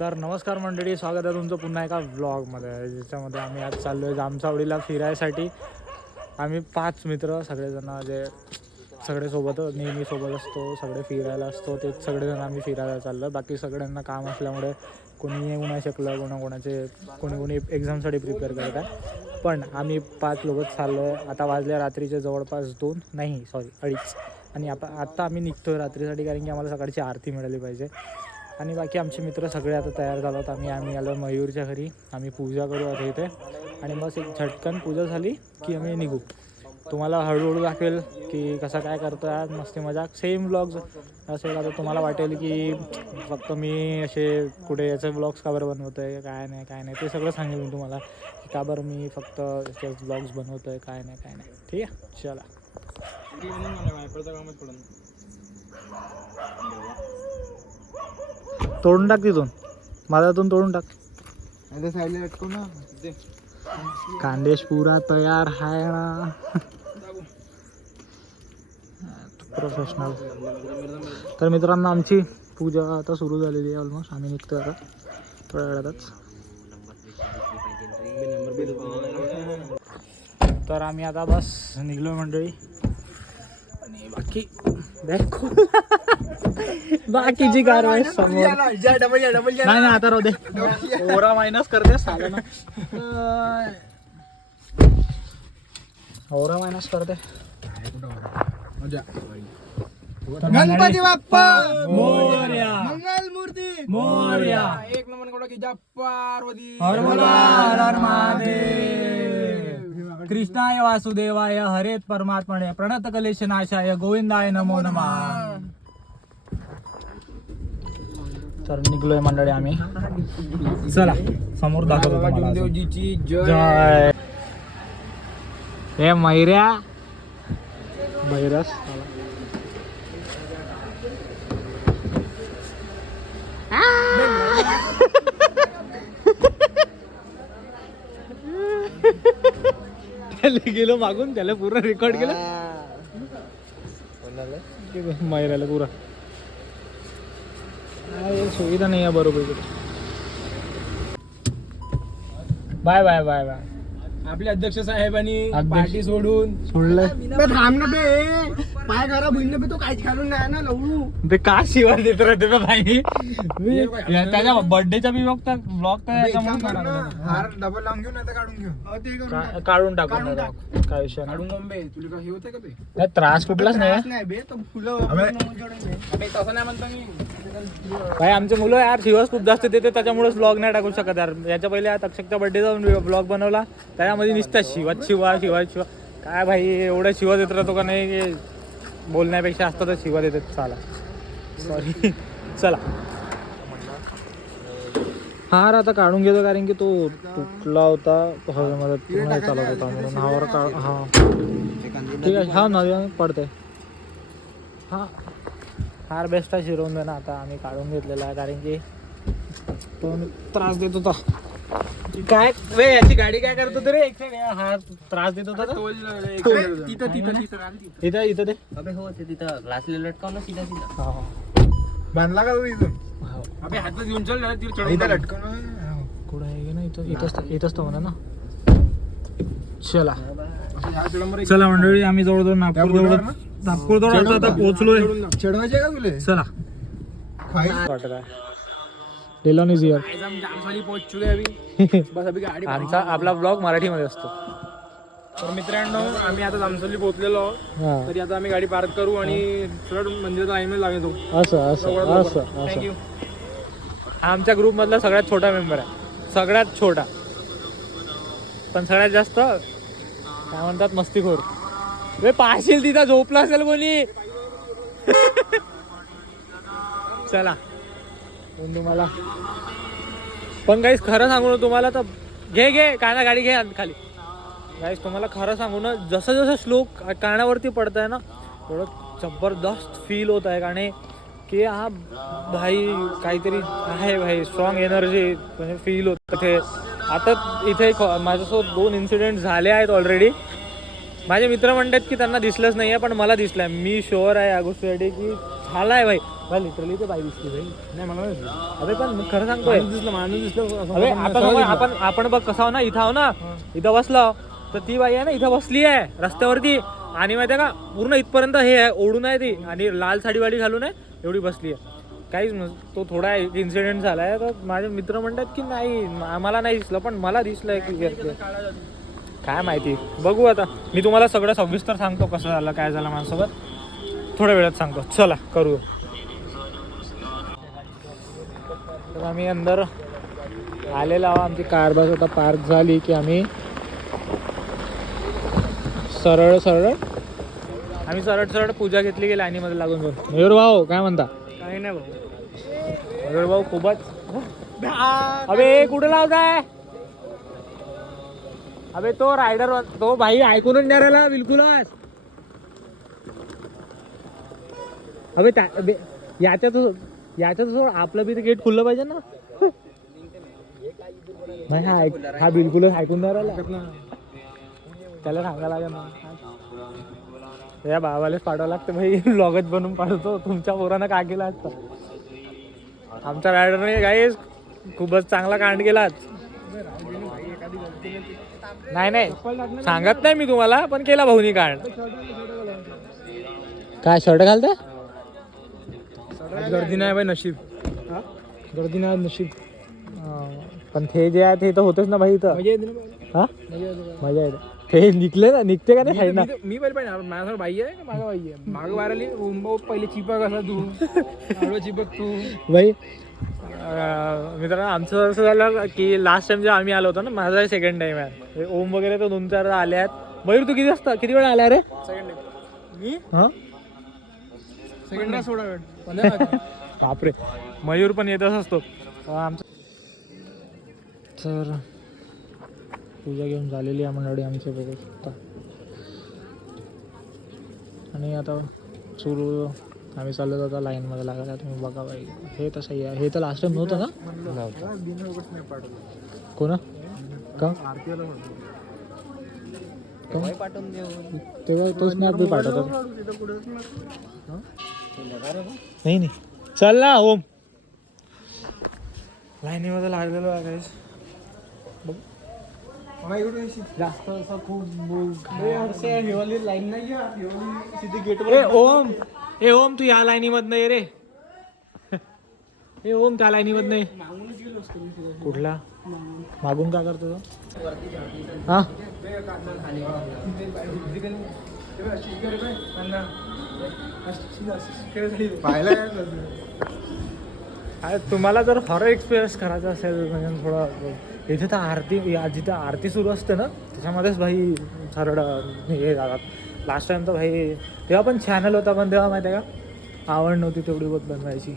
तर नमस्कार मंडळी, स्वागत आहे तुमचं पुन्हा एका व्लॉगमध्ये, ज्याच्यामध्ये आम्ही आज चाललो आहे जामसावडीला फिरायसाठी. आम्ही 5 मित्र सगळेजण, जे सगळे सोबत नेहमी सोबत असतो, सगळे फिरायला असतो, ते सगळेजण आम्ही फिरायला चाललो. बाकी सगळ्यांना काम असल्यामुळे कोणी येऊ नाही शकलं, कोणी एक्झामसाठी प्रिपेअर करत आहे. पण आम्ही 5 लोकच चाललो आहे. आता वाजले रात्रीचे जवळपास 2 आणि आत्ता आम्ही निघतो आहे रात्रीसाठी, कारण की आम्हाला सकाळची आरती मिळाली पाहिजे. आणि बाकी आमचे मित्र सगळे आता तयार झालो आहोत. आम्ही आलो मयूरच्या घरी. आम्ही पूजा करू आता इथे, आणि बस एक झटकन पूजा झाली की आम्ही निघू. तुम्हाला हळूहळू दाखवेल की कसं काय करतो आहे आज. मस्ती मजाक सेम व्लॉग्स असेल. आता तुम्हाला वाटेल की फक्त मी असे कुठे याचे व्लॉग्स का बरं बनवतो आहे, काय नाही ते सगळं सांगेल मी तुम्हाला की का बरं मी फक्त याचेच व्लॉग्स बनवतो आहे, काय नाही. ठीक आहे, चला. तोडून टाक तिथून, माझ्यातून तोडून टाक. कांदेश पुरा तयार आहे ना. प्रोफेशनल. तर मित्रांनो, आमची पूजा आता सुरू झालेली आहे ऑलमोस्ट. आम्ही निघतो आता थोड्या वेळातच. तर आम्ही आता बस निघलो मंडळी. आणि बाकीची कारवाई समोर. नाही आता राहू दे, ओरा मायनस करते साला ना. ओरा मायनस करते. गणपती बाप्पा मोरया, मंगल मूर्ती मोरया. एक नंबर की जय पार्वती. हर बोला हर महादेव. कृष्णाय वासुदेवाय हरेत परमात्मने प्रणत कलेश नाशाय गोविंदाय नमो नमः. तर निघलोय मंडळी आम्ही. चला समोर दाखवतो तुम्हाला. देवजीची जय. हे मैऱ्या बैरस. त्याला गेलो मागून, त्याला पूर्ण रेकॉर्ड केलं मैऱ्याला पुरा. सुविधा नाही आहे बरोबर. Bye bye bye bye. आपले अध्यक्ष साहेबांनी पार्टी सोडून सोडलं. थांब ना बे, पाय खराब होईल ना बे, तो काहीच खालून नाही ना लवडू. ते का शिवाय देत राहते बे भाई. त्याच्या बर्थडेचा मी बघता ब्लॉग हार डबल लावून घेऊन आता काढून घेऊ. काढून टाकून काय विषय काढून बे, तुला हे होते का बे? नाही. त्रास कुठलाच नाही बे, तो फुलं तसं नाही म्हणतो मी. भाई. आमचे मुलं यार शिवास खूप जास्त देते, त्याच्यामुळेच ब्लॉग नाही टाकू शकत यार. याच्या पहिले तक्षकच्या बर्थडेचा ब्लॉग बनवला, त्याच्यामध्ये नुसता शिवा. काय भाई, एवढं शिवा देत राहतो का नाही की बोलण्यापेक्षा असतं तर शिवा देतात. चाला सॉरी. चला हार आता काढून घेतो, कारण की तो तुटला होता हवेमध्ये, पूर्ण चालत होता म्हणून हावर हा ठीक आहे. हा नवीन पडते. हा हार बेस्ट आहे, शिरवून दे ना. आता आम्ही काढून घेतलेला आहे, कारण की तो त्रास देत होता. काय वे, याची गाडी काय करत होती रे? हा त्रास देत होता. इथं ते अबे हो, ते तिथं ग्लासला लटकाव ना सीधा. बांधला का तू इथून? अबे हातात घेऊन चल, लटकन कुठं आहे ना? इथंच तो म्हणा ना. चला मंडळी, आम्ही जवळजवळ नागपूर जवळ आता पोहोचलोय. चढवायचे का तुले? चला वाटत आहे. Delon is here. जामसाली पोहोचलोय आम्ही. बस अभी गाडी. आमचा आपला ब्लॉग मराठीमध्ये असतो. तर मित्रांनो, आम्ही आता जामसाली पोहोचलेलो आहोत. तरी आता आम्ही गाडी पार्क करू आणि सरळ मंदिराचा लाईनमध्ये लागेल. असं थँक्यू. हा आमच्या ग्रुपमधला सगळ्यात छोटा मेंबर आहे. सगळ्यात छोटा, पण सगळ्यात जास्त काय म्हणतात मस्तीखोर. वे पाहशील तिथं झोपला असेल कोणी. चला तुम्हाला पण काहीच खरं सांगू ना तुम्हाला, तर घे काना गाडी घे खाली. गाईस तुम्हाला खरं सांगू ना, जसं श्लोक कानावरती पडत आहे ना, थोडं जबरदस्त फील होत आहे. कारण की हा भाई काहीतरी आहे भाई, स्ट्रॉंग एनर्जी म्हणजे फील होतं ते. आता इथे माझ्यासोबत 2 इन्सिडेंट झाले आहेत ऑलरेडी. माझे मित्र म्हणतात की त्यांना दिसलंच नाही आहे, पण मला दिसलं आहे. मी शुअर आहे या गोष्टीसाठी की झाला आहे भाई. लिटरली ते बाई दिसली भाई. नाही मला नाही दिसलं. अबे पण मी खरं सांगतोय. माणूस दिसलं अबे आता समज आपण बघ कसं आहो ना इथं आहो ना इथं बसलो तर ती बाई आहे ना इथं बसली आहे रस्त्यावरती आणि माहिती आहे का पूर्ण इथपर्यंत हे आहे ओढून आहे ती आणि लाल साडी वाडी घालून आहे एवढी बसली आहे. काहीच तो थोडा इन्सिडेंट झाला आहे तर माझे मित्र म्हणतात की नाही आम्हाला नाही दिसलं पण मला दिसलं की काय माहिती बघू आता. मी तुम्हाला सगळं सविस्तर सांगतो कसं झालं काय झालं माझ्यासोबत थोड्या वेळात सांगतो. चला करू. तर आम्ही अंदर आलेलो आहो. आमची कार बस आता पार्क झाली की आम्ही सरळ पूजा घेतली की लाईनीमध्ये लागून जाऊन. मयूर भाऊ काय म्हणता? काही नाही भाऊ. मयूर भाऊ खूपच. अबे कुठे लावताय? अबे तो रायडर तो भाई ऐकूनच नाही राहिला बिलकुलच. अबे याच्यात आपलं बी गेट खुललं पाहिजे ना. नाही हा बिलकुलच ऐकून नाही राहिला. त्याला सांगायला लागेल ना. या भावालाच पाठवावं लागतं भाई. ब्लॉगच बनवून पाठवतो. तुमच्या पोरानं का केला असतं. आमच्या रायडरने गाईस खूपच चांगला कांड केला. नाही सांगत नाही मी तुम्हाला पण केला भाऊनी कांड. काय शर्ट घालता? गर्दी नाही बाई नशीब. गर्दी नाही नशीब. पण ते जे आहे ते तर होतच ना भाई इथं. हा मजा येते. ते निघते का नाही साईड ना. मी पहिले माझ्यासमोर बाई आहे का माझा बाई आहे मागं बाहेर पहिले चिपक असा तू चिपक तू भाई. मित्रांनो आमचं असं झालं की लास्ट टाइम जेव्हा आम्ही आलो होतो ना माझा सेकंड टाइम आहे. ओम वगैरे तर 2-4 आले आहेत. मयूर तू किती वेळा आला रे? सेकंड मी हा सेकंड 16 वेळ. बापरे. मयूर पण येतच असतो आमचं. तर पूजा घेऊन झालेली आहे मंडळी आमचे बघू शकता. आणि आता सुरू आम्ही चाललो होतो लाईनमध्ये लागायला. तुम्ही बघा बाई हे तसं आहे. हे तर लास्ट टाइम नव्हतं ना. कोणा का पाठवून देऊ. तेव्हा तो स्नॅप बी पाठवतो. नाही चल ना ओम. लाईनीमध्ये लागलेलो आहे जास्त असं खूप लाईन नाही ओम. ए ओम तू या लाईनीमधनं ये रे. ए ओम त्या लाईनीमधनं ये. कुठला मागून का करतो तो? हा तुम्हाला जर हॉरर एक्सपिरियन्स करायचा असेल म्हणजे थोडं इथे तर आरती जिथे आरती सुरू असते ना त्याच्यामध्येच भाई सरळ हे जातात. लास्ट टाइम तर भाई तेव्हा पण चॅनल होता पण तेव्हा माहिती आहे का आवड नव्हती तेवढी बहुत बनवायची.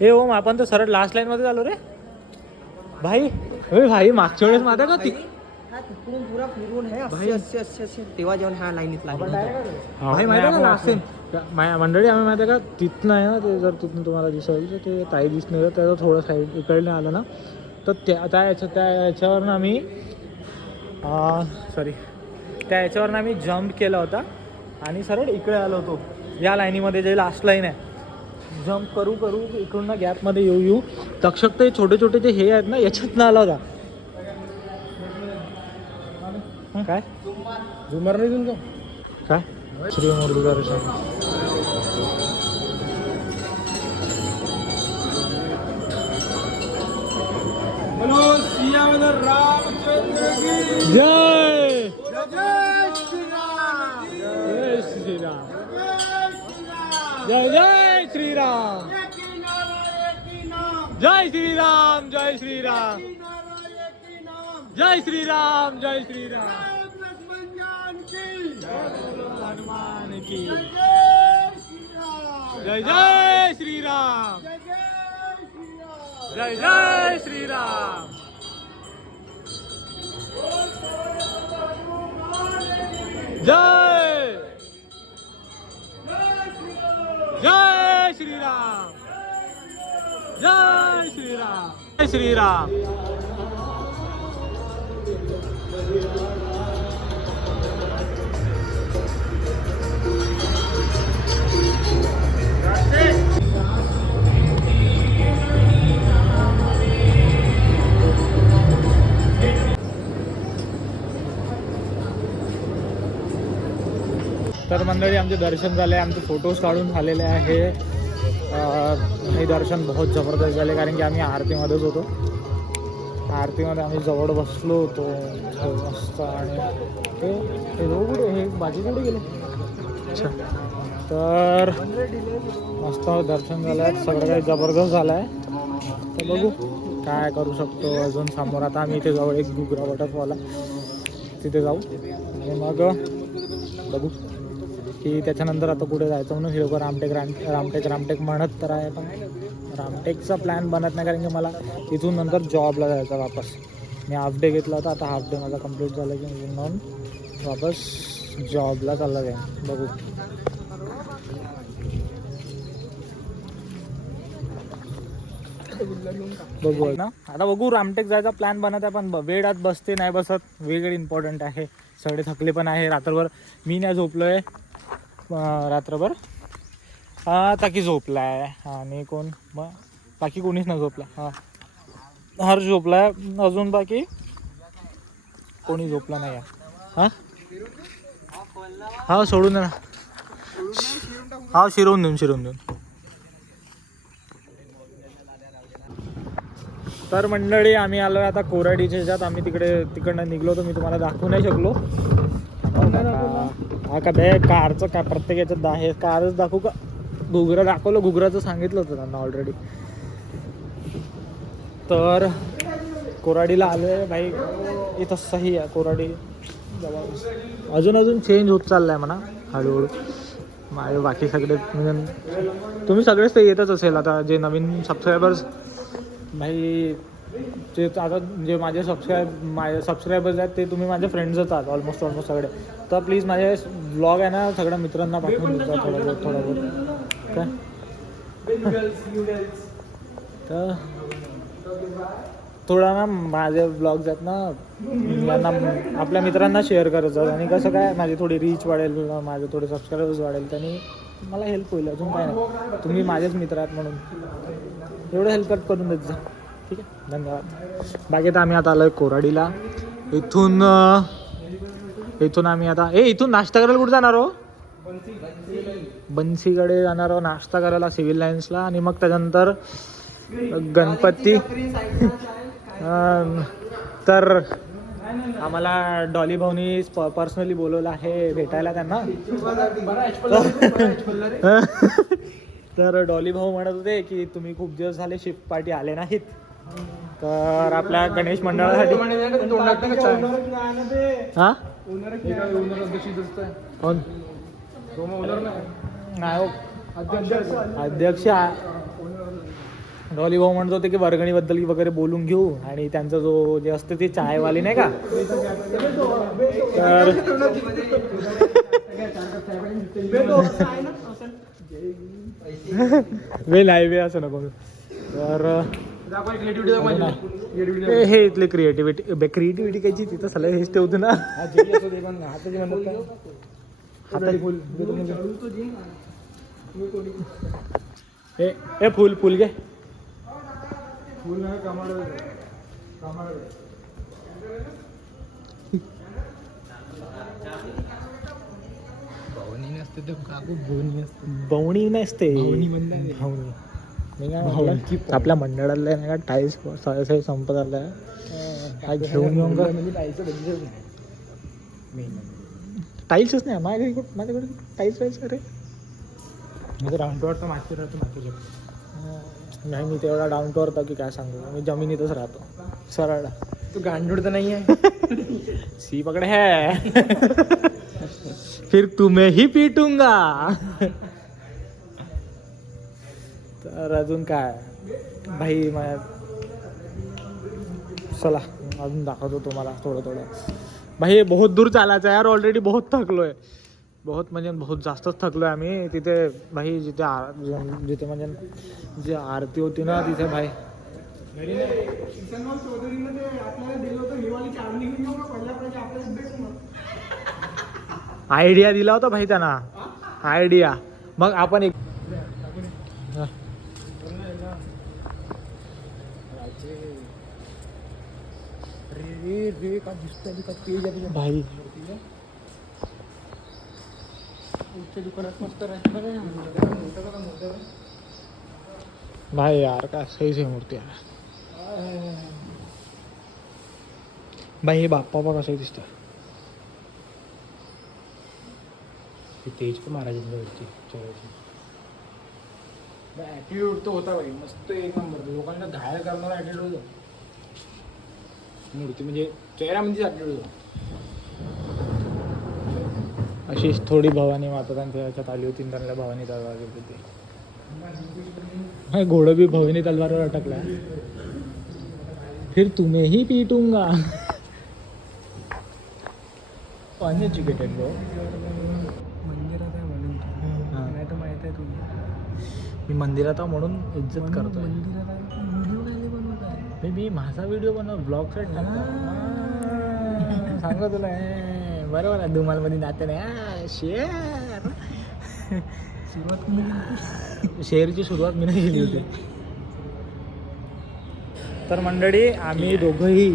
हे ओम आपण तर सरळ लास्ट लाईन मध्ये झालो रे भाई. भाई मागच्या वेळेस माहिती का ती तिकडून पुरा फिरून आहे असे तेव्हा जेवण ह्या लाईनीत लागलं. भाई माहिती आहे का लास्ट टाइम मंडळी आम्ही माहिती आहे का तिथनं आहे ना ते जर तिथून तुम्हाला दिसेल तर ते ताई दिसणार त्याचं थोडं साईड इकडनं आलं ना तर त्या याच्यावरनं आम्ही त्या याच्यावरनं आम्ही जम्प केला होता आणि सरळ इकडे आलो होतो या लाईनीमध्ये जे लास्ट लाईन आहे. जम्प करू इकडून गॅपमध्ये येऊ तक्षक ते छोटे जे हे आहेत ना याच्यातनं आला होता. काय झुमर नाही तुमचं काय श्री मुरलीधर जय श्रीराम जय श्रीराम जय श्रीराम जय श्रीराम जय श्रीराम जय श्रीराम हनुमान की जय जय श्रीराम जय जय श्रीराम जय जय श्रीराम जय श्रीराम जय श्रीराम. तर मंडळी आमचे दर्शन झाले, आमचे फोटोज काढून झालेले आहे. हे दर्शन बहुत जबरदस्त झाले कारण की आम्ही आरतीमध्येच होतो. आरतीमध्ये आम्ही जवळ बसलो होतो मस्त. आणि हे कुठे हे बाजी कुठे गेले. अच्छा, तर मस्त दर्शन झालं आहे, सगळं काही जबरदस्त झालं आहे. तर बघू काय करू शकतो अजून समोर. आता आम्ही इथे जाऊ एक गुगरा वॉटरफॉल आहे, तिथे जाऊ आणि मग बघू की त्याच्यानंतर आता कुठे जायचं म्हणून. हे लोक रामटेक म्हणत तर आहे, पण रामटेकचा प्लॅन बनत नाही कारण की मला इथून नंतर जॉबला जायचं वापस. मी हाफ डे घेतला होता, आता हाफ डे माझा कंप्लीट झाला की म्हणून वापस जॉबला चालला जाईल. बघू ना, आता बघू. रामटेक जायचा प्लॅन बनत आहे, पण वेळात बसते नाही बसत, वेळ इम्पॉर्टंट आहे. सगळे थकले पण आहे, रात्रभर मी नाही झोपलो आहे. रात्रभर ताकी झोपला आहे आणि कोण मग बाकी कोणीच नाही झोपला. हर्ष झोपला आहे, अजून बाकी कोणी झोपला नाही आहे. हा सोडून दे ना. हा शिरवून देऊन. तर मंडळी आम्ही आलो आता कोराडीच्या ह्याच्यात. आम्ही तिकडनं निघलो तर मी तुम्हाला दाखवू नाही शकलो. हा का बे कारचं काय प्रत्येक याच्यात आहे. कारच दाखवू का. घुगरं दाखवलं, घुगराचं सांगितलं होतं त्यांना ऑलरेडी. तर कोराडीला आलो आहे भाई. इथं सही आहे कोराडी. अजून चेंज होत चाललं आहे म्हणा हळूहळू. माझे बाकी सगळे म्हणजे तुम्ही सगळेच ते येतच असेल आता जे नवीन सबस्क्रायबर्स भाई. ते आता जे माझे सबस्क्रायबर्स आहेत ते तुम्ही माझे फ्रेंड्सच आहात ऑलमोस्ट सगळे. तर प्लीज माझे व्लॉग आहे ना सगळ्या मित्रांना पाठवून देतो थोडं बहुत काय. तर थोडा ना माझे व्लॉग्स आहेत ना यांना आपल्या मित्रांना शेअर करायचं. आणि कसं काय माझी थोडी रीच वाढेल, माझे थोडे सबस्क्रायबर्स वाढेल, त्यांनी मला हेल्प होईल. अजून काय नाही, तुम्ही माझेच मित्र आहात म्हणून एवढं हेल्प करून देत जा. ठीक आहे, धन्यवाद. बाकी तर आम्ही आता आलो आहे कोराडीला. इथून आम्ही आता इथून नाश्ता करायला कुठे जाणार हो. बन्सीकडे जाणार आहो नाश्ता करायला सिव्हिल लाईन्सला. आणि मग त्याच्यानंतर गणपती. तर आम्हाला डॉली भाऊनी पर्सनली बोलवलं आहे भेटायला त्यांना. तर डॉली भाऊ म्हणत होते की तुम्ही खूप दिवस झाले शिफ्ट पार्टी आले नाहीत, तर आपल्या गणेश मंडळासाठी हा नाही अध्यक्ष डॉली भाऊ म्हणत होते की वर्गणीबद्दल वगैरे बोलून घेऊ. आणि त्यांचा जो जे असते ते चायवाली नाही का, तर वे नाही वे असं नको. तर हे इथले क्रिएटिव्हिटी कायची तिथं सला हेच ठेवतो ना. हे फुल घे. बवणी नसते आपल्या मंडळाला नाही का टाईल्स संपत आलाय. घेऊन येऊन टाईल्सच नाही माझ्याकडे टाईल्स अरे. मी तर डाऊन टू अर्थ मागचे राहतो माझ्या. नाही मी तेवढा डाऊन टू अर्थ की काय सांगू, मी जमिनीतच राहतो सरळ. तू गांडूळ तर नाही आहे. सी पकडे है फिर तुम्हें ही पीटूंगा. तर अजून काय भाई चला अजून दाखवतो तुम्हाला थोडं. भाई बहुत दूर चालायचं आहे यार. ऑलरेडी बहुत थकलो आहे. बहुत जास्तच थकलो आहे आम्ही. तिथे भाई जिथे म्हणजे जी आरती होती ना तिथे भाई आयडिया दिला होता भाई त्यांना. आयडिया मग आपण एक भाई दुकानात मस्त राहते भाई यार काय सही से मूर्ती आहे भाई. हे बाप्पा बा कसं दिसतं. तेज पण महाराजांची ॲटिट्यूड तो होता भाई, मस्त एक नंबर. लोकांना घायल करणारा ॲटिट्यूड होता मूर्ती, म्हणजे चेहऱ्यामध्येच ॲटिट्यूड होता. अशीच थोडी भवानी माता त्यांच्या ह्याच्यात आली होती, त्यांना भवानी तलवार घेतली होती. घोडं बी भवानी तलवारवर अटकला. फिर तुम्हें ही पीटूंगा. Uneducated bro. मंदिरात आहे म्हणून नाही तर माहित आहे तुला. मी मंदिरात आहो म्हणून इज्जत करतो. मंदिरात आहे व्हिडिओ काय बनवत आहे. मी माझा व्हिडिओ बनव ब्लॉग सेट सांगा तुला. बरोबर आहे. धुमालमध्ये नाते नाही शेअर. सुरुवात शेअरची सुरुवात मी नाही केली होती. तर मंडळी आम्ही दोघंही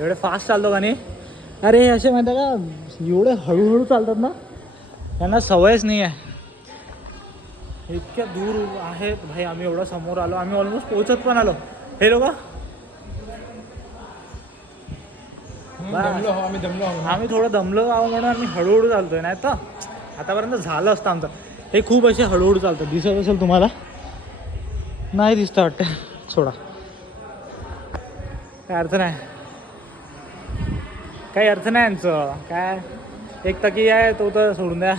एवढे फास्ट चालतो का नाही. अरे असे माहिती आहे का, एवढे हळूहळू चालतात ना, त्यांना सवयच नाही आहे. इतक्या दूर आहेत भाई. आम्ही एवढं समोर आलो, आम्ही ऑलमोस्ट पोहोचत पण आलो. हे लोक आम्ही दमलो आम्ही थोडं दमलो आहो म्हणून आम्ही हळूहळू चालतोय. नाही तर आतापर्यंत झालं असतं आमचं. हे खूप असे हळूहळू चालतं. दिसत असेल तुम्हाला, नाही दिसतं वाटतं. सोडा, काय अर्थ नाही, काही अर्थ नाही यांचं. काय एक तकी आहे तो तर सोडून द्या.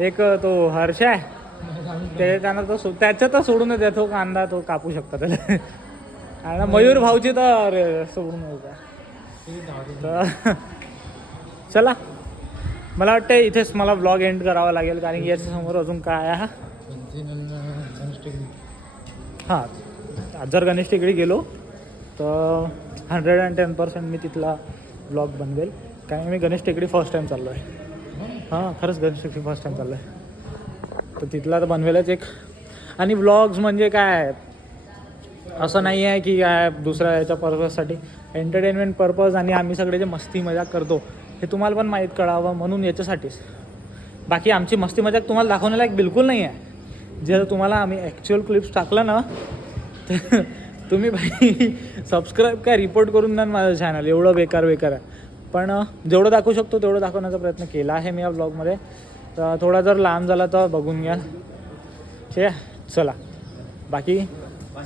एक तो हर्ष आहे त्यानं तो त्याचं तर सोडून द्या. तो कांदा तो कापू शकता त्याला. आणि मयूर भाऊची तर सोडून द्या. तर चला, मला वाटतं इथेच मला ब्लॉग एंड करावा लागेल, कारण की याच्यासमोर अजून काय आहे. हां, जर गणेश टेकडी गेलो तर 110% मी तिथला ब्लॉग बनवेल, कारण मी गणेश टेकडी फर्स्ट टाईम चाललो आहे. हां, खरंच गणेश टेकडी फर्स्ट टाईम चाललो आहे, तर तिथला तर बनवेलच एक. आणि ब्लॉग्स म्हणजे काय असं नाही आहे की काय दुसऱ्या याच्या पर्पजसाठी, एंटरटेनमेंट पर्पज. आणि आम्ही सगळे जे मस्ती मजाक करतो हे तुम्हाला पण माहीत कळावं म्हणून याच्यासाठीच. बाकी आमची मस्ती मजाक तुम्हाला दाखवण्याला एक बिलकुल नाही आहे. जर तुम्हाला आम्ही ॲक्च्युअल क्लिप्स टाकलं ना तर तुम्ही भाई सबस्क्राईब काय रिपोर्ट करून द्या माझं चॅनल. एवढं बेकार आहे. पण जेवढं दाखवू शकतो तेवढं दाखवण्याचा प्रयत्न केला आहे मी या ब्लॉगमध्ये. तर थोडा जर लांब झाला तर बघून घ्या. ठीक आहे, चला बाकी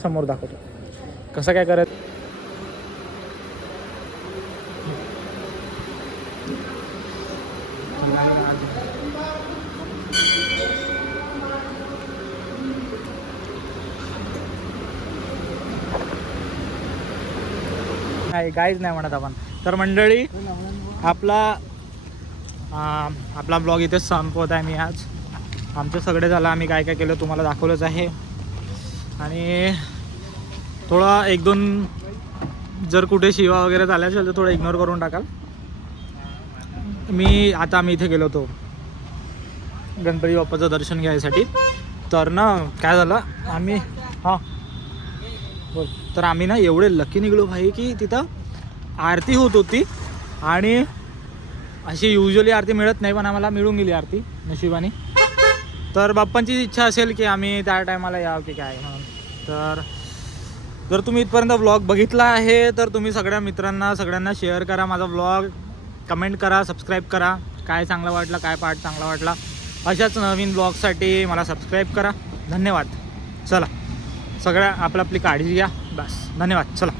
समोर दाखवतो कसं काय करत. नाही काहीच नाही म्हणत आपण. तर मंडळी आपला ब्लॉग इथेच संपवत आहे मी आज. आमचं सगळे झालं, आम्ही काय काय केलं तुम्हाला दाखवलंच आहे. आणि थोडा एक दोन जर कुठे शिवा वगैरे झाल्या असेल तर थोडं इग्नोर करून टाकाल. आम्ही इथे गेलो होतो गणपती बाप्पाचं दर्शन घ्यायसाठी. तर ना काय झालं, आम्ही बोल. तर आम्ही ना एवढे लकी निघलो भाई की तिथं आरती होत होती. आणि अशी युजली आरती मिळत नाही, पण आम्हाला मिळून गेली आरती नशिबाने. तर बाप्पांची इच्छा असेल की आम्ही त्या टायमाला यावं की काय. तर जर तुम्ही इथपर्यंत व्लॉग बघितला आहे तर तुम्ही सगळ्या मित्रांना सगळ्यांना शेअर करा माझा व्लॉग, कमेंट करा, सबस्क्राईब करा. काय चांगलं वाटलं, काय पार्ट चांगला वाटला, अशाच नवीन ब्लॉगसाठी मला सबस्क्राईब करा. धन्यवाद. चला सगळ्या आपली काळजी घ्या. बस, धन्यवाद. चला.